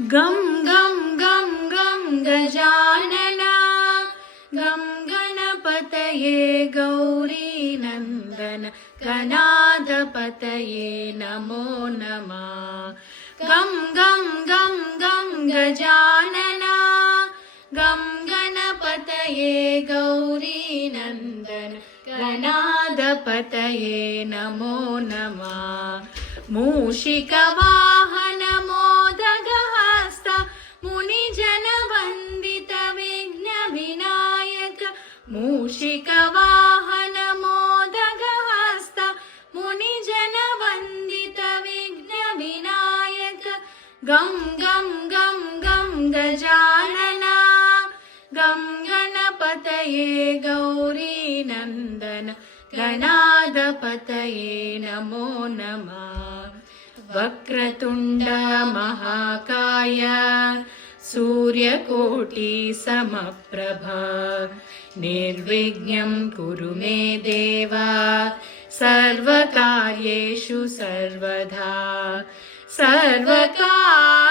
गं गं गं गं गजानना गं गणपतये गौरीनन्दन गणाधिपतये नमो नमः। गं गं गं गं गजानना गं गणपतये गौरीनन्दन गणाधिपतये नमो नमः। मूषिकवाहन मोदगहस्त मुनिजनवन्दित विघ्नविनायक मूषिकवाहन मोदगहस्त मुनिजनवन्दित विघ्नविनायक गं गं गं गं गजानना गं गणपतये गौरीनन्दन गणाधिपतये नमो नमः। वक्रतुण्ड महाकाय सूर्यकोटि समप्रभ निर्विघ्नं कुरु मे देव सर्वकार्येषु सर्वदा। सर्वकार्येषु